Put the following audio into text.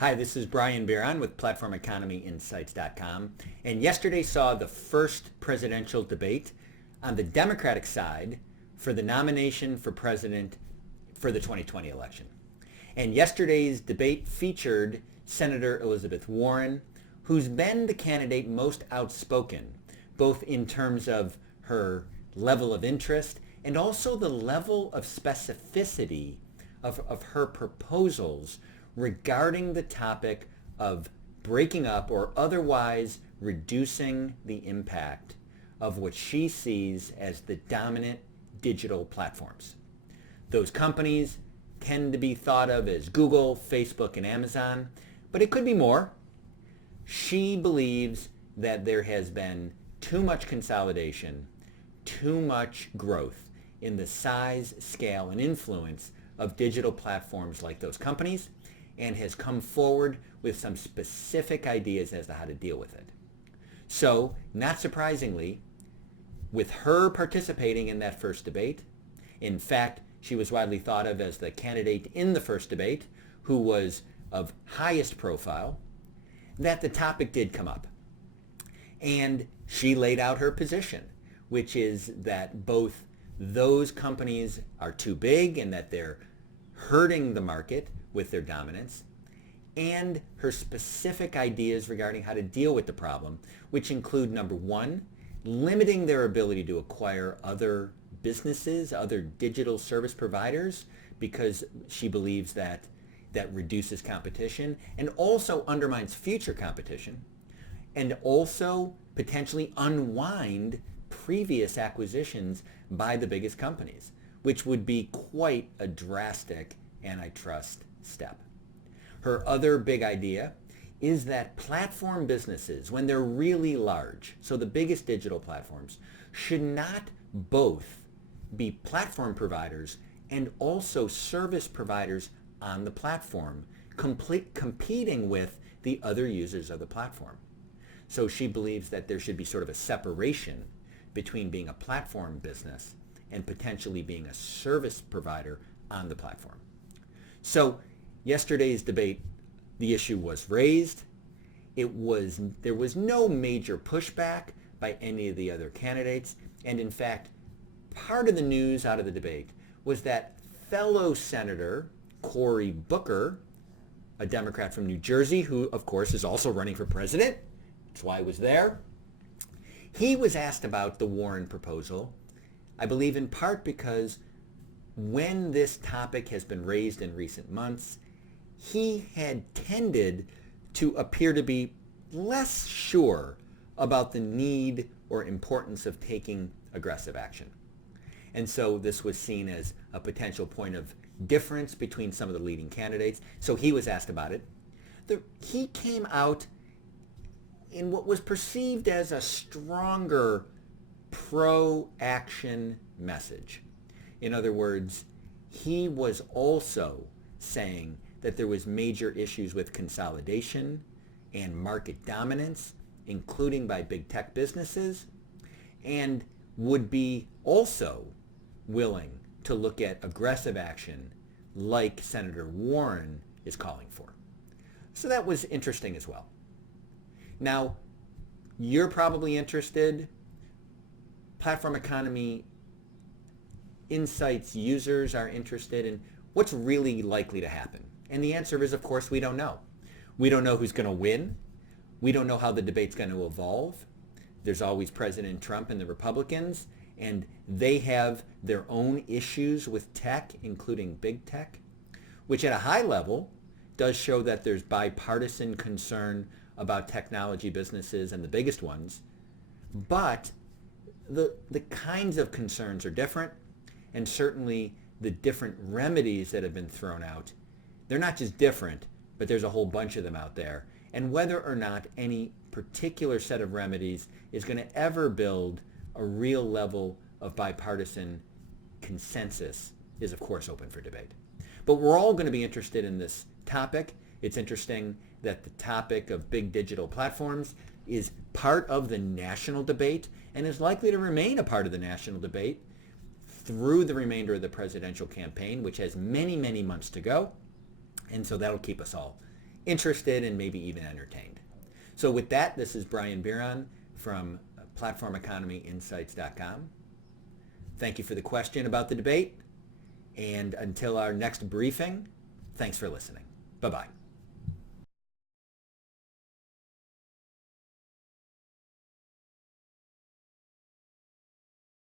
Hi, this is Brian Bieron with PlatformEconomyInsights.com. And yesterday saw the first presidential debate on the Democratic side for the nomination for president for the 2020 election. And yesterday's debate featured Senator Elizabeth Warren, who's been the candidate most outspoken, both in terms of her level of interest and also the level of specificity of her proposals regarding the topic of breaking up or otherwise reducing the impact of what she sees as the dominant digital platforms. Those companies tend to be thought of as Google, Facebook, and Amazon, but it could be more. She believes that there has been too much consolidation, too much growth in the size, scale, and influence of digital platforms like those companies, and has come forward with some specific ideas as to how to deal with it. So, not surprisingly, with her participating in that first debate, in fact, she was widely thought of as the candidate in the first debate who was of highest profile, that the topic did come up. And she laid out her position, which is that both those companies are too big and that they're hurting the market with their dominance, and her specific ideas regarding how to deal with the problem, which include, number one, limiting their ability to acquire other businesses, other digital service providers, because she believes that reduces competition and also undermines future competition, and also potentially unwind previous acquisitions by the biggest companies, which would be quite a drastic antitrust step. Her other big idea is that platform businesses, when they're really large, so the biggest digital platforms, should not both be platform providers and also service providers on the platform, competing with the other users of the platform. So she believes that there should be sort of a separation between being a platform business and potentially being a service provider on the platform. So yesterday's debate, the issue was raised. There was no major pushback by any of the other candidates. And in fact, part of the news out of the debate was that fellow Senator Cory Booker, a Democrat from New Jersey, who of course is also running for president, that's why I was there, he was asked about the Warren proposal, I believe in part because when this topic has been raised in recent months, he had tended to appear to be less sure about the need or importance of taking aggressive action. And so this was seen as a potential point of difference between some of the leading candidates. So he was asked about it. He came out in what was perceived as a stronger pro-action message. In other words, he was also saying that there was major issues with consolidation and market dominance, including by big tech businesses, and would be also willing to look at aggressive action like Senator Warren is calling for. So that was interesting as well. Now, you're probably interested, Platform Economy Insights users are interested in what's really likely to happen. And the answer is, of course, we don't know. We don't know who's going to win. We don't know how the debate's going to evolve. There's always President Trump and the Republicans, and they have their own issues with tech, including big tech, which at a high level does show that there's bipartisan concern about technology businesses and the biggest ones. But the kinds of concerns are different. And certainly the different remedies that have been thrown out, they're not just different, but there's a whole bunch of them out there. And whether or not any particular set of remedies is going to ever build a real level of bipartisan consensus is, of course, open for debate. But we're all going to be interested in this topic. It's interesting that the topic of big digital platforms is part of the national debate and is likely to remain a part of the national debate through the remainder of the presidential campaign, which has many, many months to go. And so that'll keep us all interested and maybe even entertained. So with that, this is Brian Bieron from PlatformEconomyInsights.com. Thank you for the question about the debate. And until our next briefing, thanks for listening. Bye-bye.